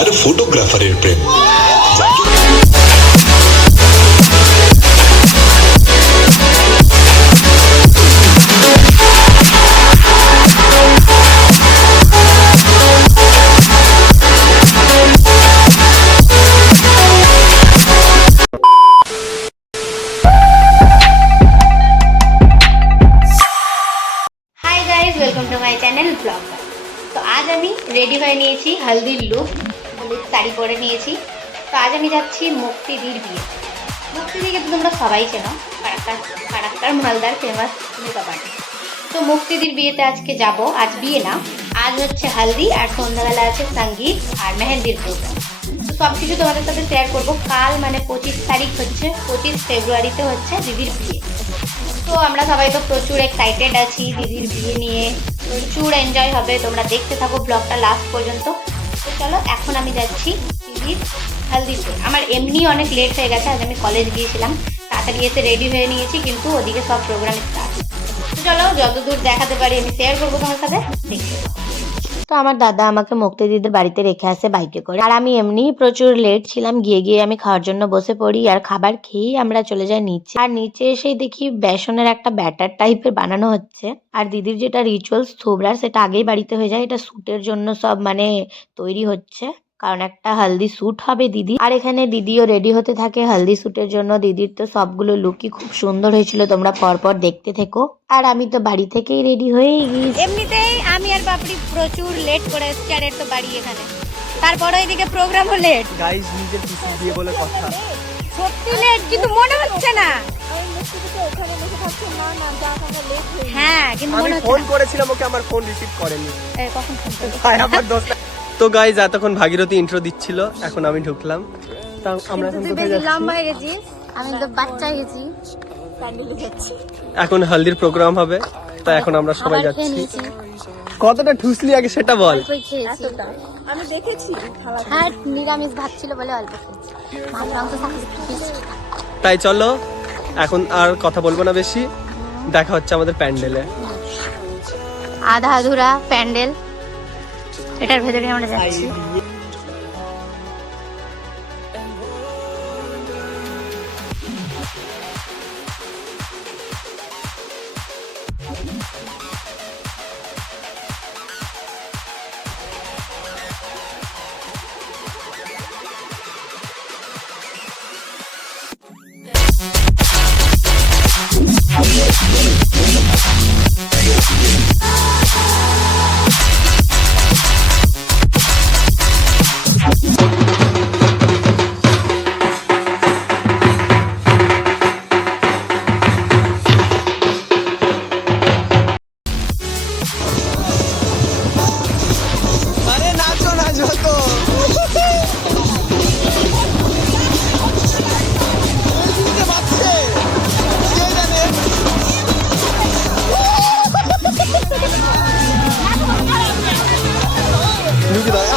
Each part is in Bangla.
আর ফটোগ্রাফারের প্রেম। Welcome to my channel blog. तो आज আমি রেডি হয়ে নিয়েছি হলদির লুক, হলদির শাড়ি পরে নিয়েছি। তো আজ আমি যাচ্ছি মুক্তিদির বিয়ে। মুক্তিদিকে তো তোমরা সবাই চেনো, ফারাক্কার মালদার ফেমাস মেকআপ আর্টিস্ট। তো মুক্তিদির বিয়েতে আজকে যাব। আজ বিয়ে না, আজ হচ্ছে হলদি আর সন্ধ্যাবেলা আছে সঙ্গীত আর মেহেন্দির প্রোগ্রাম। তো সব কিছু তোমাদের সাথে শেয়ার করবো। কাল মানে 25 তারিখ হচ্ছে, 25 ফেব্রুয়ারিতে হচ্ছে দিদির বিয়ে। তো আমরা সবাই তো প্রচুর এক্সাইটেড আছি দিদির বিয়ে নিয়ে, প্রচুর এনজয় হবে। তোমরা দেখতে থাকো ব্লগটা লাস্ট পর্যন্ত। তো চলো এখন আমি যাচ্ছি দিদির হলদিতে। আমার এমনি অনেক লেট হয়ে গেছে, আজ আমি কলেজ গিয়েছিলাম, তাড়াতাড়ি এসে রেডি হয়ে নিয়েছি, কিন্তু ওদিকে সব প্রোগ্রাম স্টার্ট। তো চলো যতদূর দেখাতে পারি আমি শেয়ার করবো তোমার সাথে, দেখতে। তো আমার দাদা আমাকে মুক্তিদিদির বাড়িতে রেখে আসে বাইকে করে, আর আমি এমনি প্রচুর লেট ছিলাম। গিয়ে আমি খাওয়ার জন্য বসে পড়ি, আর খাবার খেয়েই আমরা চলে যাই নিচে। আর নিচে এসেই দেখি বেসনের একটা ব্যাটার টাইপের বানানো হচ্ছে। আর দিদির যেটা রিচুয়ালস থোবড়ার, সেটা আগেই বাড়িতে হয়ে যায়। এটা শ্যুটের জন্য সব মানে তৈরি হচ্ছে, কারণ একটা হলদি শ্যুট হবে দিদি। আর এখানে দিদিও রেডি হতে থাকে হলদি শ্যুটের জন্য। দিদির তো সবগুলো লুকই খুব সুন্দর হয়েছিল, তোমরা পরপর দেখতে থেকো। আর আমি তো বাড়ি থেকেই রেডি হয়ে গিয়েছি। এমনিতেই আমি আর বাপড়ি প্রচুর লেট করে এসেছি, আর তো বাড়ি এখানে, তারপরে এদিকে প্রোগ্রামও লেট। গাইস নিজের পিসি দিয়ে বলে কথা, সত্যি লেট, কিন্তু মনে হচ্ছে না। হ্যাঁ, কিন্তু আমি ফোন করেছিলাম ওকে, আমার ফোন রিসিভ করেনি। কখন ফোন করবে? আমার দোস্ত। তো গাইস এতক্ষণ ভাগীরথী ইন্ট্রো দিচ্ছিল, এখন আমি ঢুকলাম। তা আমরা এখন কোথায় যাচ্ছি? লম্বা হয়ে গেছি, আমি তো বাচ্চা হয়ে গেছি। প্যান্ডেলে যাচ্ছি, এখন হলদির প্রোগ্রাম হবে, তাই এখন আমরা সবাই যাচ্ছি। কতটা ঠুসলি আগে সেটা বল। আমি দেখেছি, হ্যাঁ নিরামিষ ভাত ছিল বলে অল্প খেয়েছি, মাংস তাই চলো এখন আর কথা বলবো না বেশি, দেখা হচ্ছে আমাদের প্যান্ডেলে। আধা আধুরা প্যান্ডেল, এটার ভেতরে আমরা যাচ্ছি।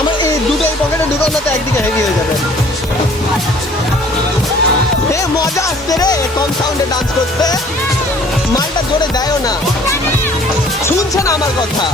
আমার এই দুটো এই পকেটে ঢুকানো তো একদিকে হেভি হয়ে যাবে। মজা আসছে রে কম সাউন্ডে ডান্স করতে, মালটা জোরে দেয়ও না, শুনছে না আমার কথা।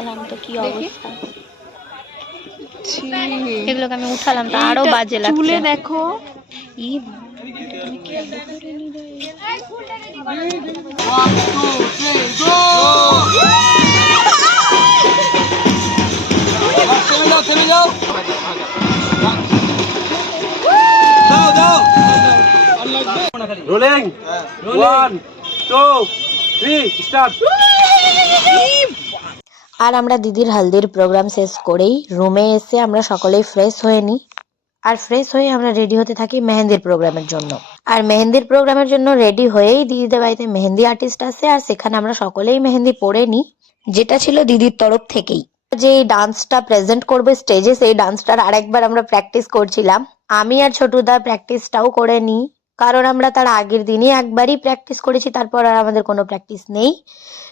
উঠালাম তো কি অবস্থা। এগুলোকে আমি উঠালাম তো আরো বাজে লাগছে। চুলে দেখো। ই বাবা, তুমি কেন করে নিলে? থেমে যাও। দাও দাও। Rolling 1 2 3 start. আর আমরা দিদির হলদির প্রোগ্রাম শেষ করেই রুমে এসে আমরা সকলেই ফ্রেশ হয়ে নিই। আর ফ্রেশ হয়ে আমরা রেডি হতে থাকি মেহেন্দির প্রোগ্রামের জন্য। আর মেহেন্দির প্রোগ্রামের জন্য রেডি হয়েই দিদিদের বাড়িতে মেহেন্দি আর্টিস্ট আসে, আর সেখানে আমরা সকলেই মেহেন্দি পরে নিই, যেটা ছিল দিদির তরফ থেকেই। যে এই ডান্সটা প্রেজেন্ট করবে স্টেজে, সেই ডান্সটার আরেকবার আমরা প্র্যাকটিস করছিলাম। আমি আর ছোটুদা প্র্যাকটিসটাও করে নিই, কারণ আমরা তার আগের দিনই একবারই প্র্যাকটিস করেছি, তারপর আর আমাদের কোনো প্র্যাকটিস নেই।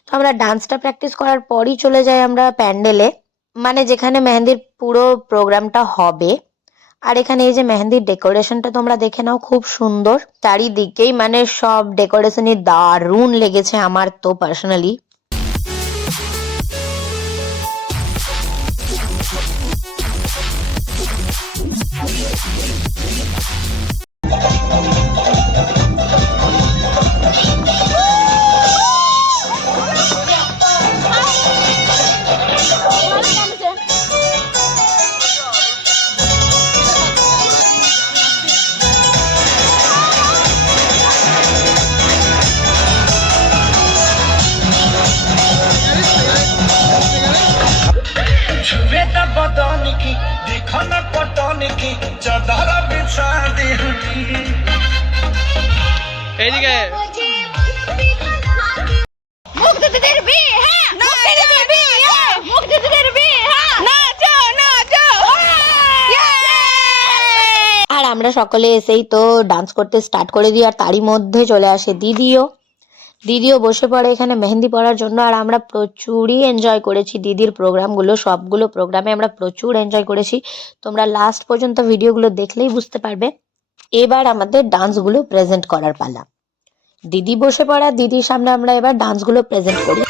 তো আমরা ডান্সটা প্র্যাকটিস করার পরই চলে যাই আমরা প্যান্ডেলে, মানে যেখানে মেহেন্দির পুরো প্রোগ্রামটা হবে। আর এখানে এই যে মেহেন্দির ডেকোরেশনটা তোমরা দেখে নাও, খুব সুন্দর চারিদিকেই, মানে সব ডেকোরেশনই দারুণ লেগেছে আমার তো পার্সোনালি। बेटा बदन की देखो न पटन की चादर बिछा दे এইদিকে মুক্তিদের বিয়ে, হ্যাঁ মুক্তিদের বিয়ে, হ্যাঁ মুক্তিদের বিয়ে, হ্যাঁ নাচো নাচো। আর আমরা সকলে এসেই তো ডান্স করতে স্টার্ট করে দিই, আর তারই মধ্যে চলে আসে দিদিও বসে পড়ে এখানে মেহেন্দি পরার জন্য। আর আমরা প্রচুরই এনজয় করেছি দিদির প্রোগ্রামগুলো, সবগুলো প্রোগ্রামে আমরা প্রচুর এনজয় করেছি। তোমরা লাস্ট পর্যন্ত ভিডিওগুলো দেখলেই বুঝতে পারবে। এবার আমাদের ডান্সগুলো প্রেজেন্ট করার পালা। দিদি বসে পড়া, দিদির সামনে আমরা এবার ডান্সগুলো প্রেজেন্ট করি।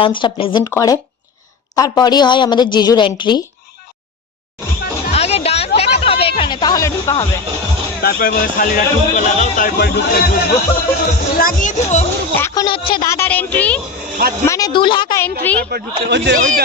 ডান্সটা প্রেজেন্ট করে, তারপরই হয় আমাদের জিজুর এন্ট্রি। আগে ডান্স দেখাতে হবে এখানে, তাহলে ঢোকা হবে। তারপরে বলে শালিরা ঠুমকো লাগাও, তারপরে ঢুকবো। লাগিয়ে দিব। এখন হচ্ছে দাদার এন্ট্রি, মানে দুলহা কা এন্ট্রি। তারপর ঢুকতে ওই যে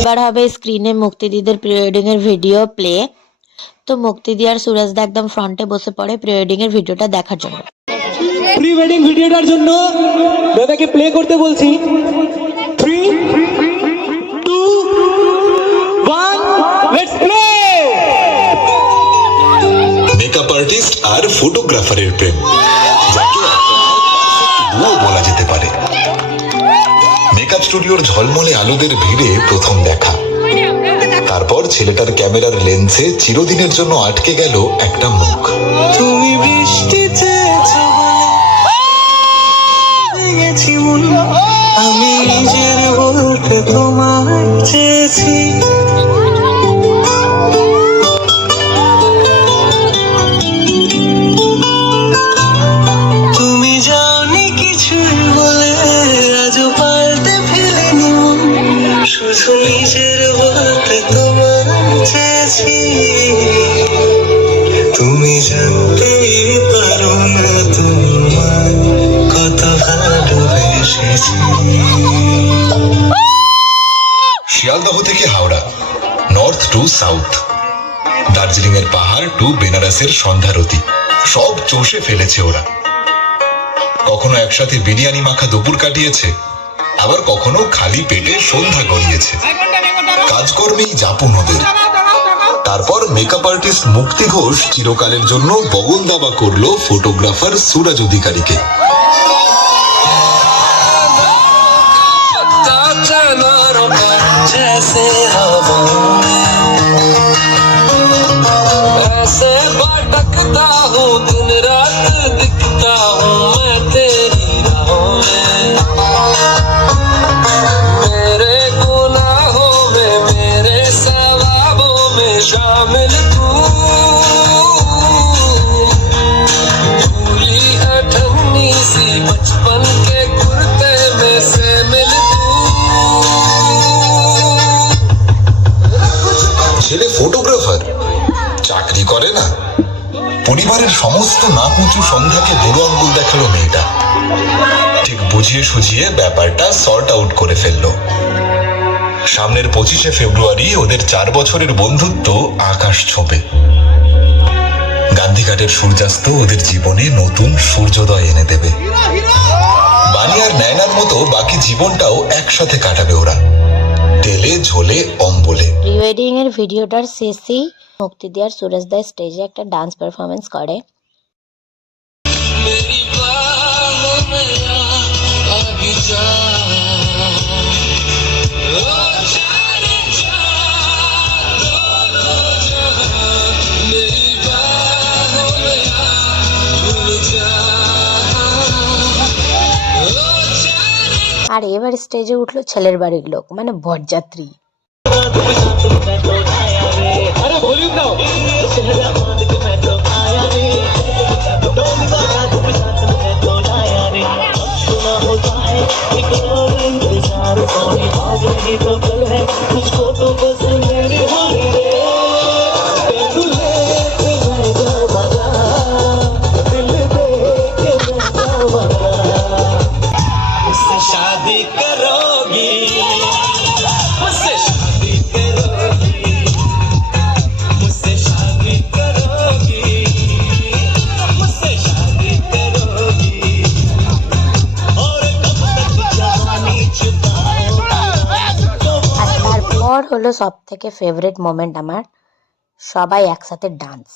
এবার হবে স্ক্রিনে মুক্তিদিদের প্রি ওয়েডিং এর ভিডিও প্লে। তো মুক্তিদি আর সুরজদা একদম ফ্রন্টে বসে পড়ে প্রি ওয়েডিং এর ভিডিওটা দেখার জন্য। প্রি ওয়েডিং ভিডিওটার জন্য দাদাকে প্লে করতে বলছি। 3 2 1 লেটস প্লে। মেকআপ আর্টিস্ট আর ফটোগ্রাফারের প্রেম, যাকে ডুও বলা যেতে পারে। মেকআপ স্টুডিওর ঝলমলে আলোদের ভিড়ে প্রথম দেখা, তারপর ছেলেটার ক্যামেরার লেন্সে চিরদিনের জন্য আটকে গেল একটা মুখ। তুমি বৃষ্টিতে এমন আমি নিজের বলতে তোমায় চেয়েছি। তুমি জানি কিছুই বলে আজও পাল্টে ফেলিনি মন, শুধু নিজের বলতে তোমায় চেয়েছি। তুমি জানতেই পারো না তোমায় কত ভালোবেসেছি। শিয়ালদহ থেকে Howrah, north two south, Darjeeling এর পাহাড় টু বেনারসের সন্ধ্যারতি, সব চষে ফেলেছে ওরা। কখনো একসাথে বিরিয়ানি মাখা দুপুর কাটিয়েছে, আবার কখনো খালি পেটে সন্ধ্যা গড়িয়েছে। কাজকর্মেই যাপন ওদের। তারপর মেকআপ আর্টিস্ট মুক্তি ঘোষ চিরকালের জন্য বগল দাবা করলো ফটোগ্রাফার সুরজ অধিকারীকে। जैसे हवा ऐसे भटकता हूँ, दिन रात दिखता हूँ मैं तेरी राहों में। मेरे गुनाहों में, मेरे सवाबों में शामिल तू, भूली अठन्नी सी बचपन के कुर्ते में से मिल ছেলে ফটোগ্রাফার, চাকরি করে না। পরিবারের সমস্ত নাকুচু সন্ধ্যাকে বুড়ো আঙ্গুল দেখালো মেয়েটা। ঠিক বুঝিয়ে সুঝিয়ে ব্যাপারটা সর্ট আউট করে ফেললো। সামনের 25শে ফেব্রুয়ারি ওদের 4 বছরের বন্ধুত্ব আকাশ ছোঁবে। গান্ধীঘাটের সূর্যাস্ত ওদের জীবনে নতুন সূর্যোদয় এনে দেবে। বানি আর নয়নার মতো বাকি জীবনটাও একসাথে কাটাবে ওরা, তেলে ঝোলে অম্বলে। প্রি ওয়েডিং এর ভিডিওটার শেষেই মুক্তি দিয়ে সুরজ দা স্টেজে একটা ডান্স পারফরমেন্স করে। আর এবার স্টেজে উঠলো ছেলের বাড়ির লোক, মানে বরযাত্রী। शादी करोगी मुझसे, शादी करोगी मुझसे, शादी करोगी मुझसे, शादी करोगी और कब तक जवानी छुपाओगी। আর তারপর হলো সব থেকে ফেভারিট মোমেন্ট আমার, সবাই একসাথে ডান্স।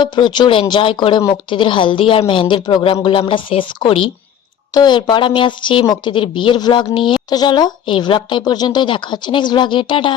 তো প্রচুর এনজয় করে মুক্তিদির হলদি আর মেহেন্দির প্রোগ্রামগুলো আমরা শেষ করি। তো এরপর আমি আসছি মুক্তিদির বিয়ের ভ্লগ নিয়ে। তো চলো এই ভ্লগটাই পর্যন্তই, দেখা হচ্ছে নেক্সট ভ্লগে। টাটা।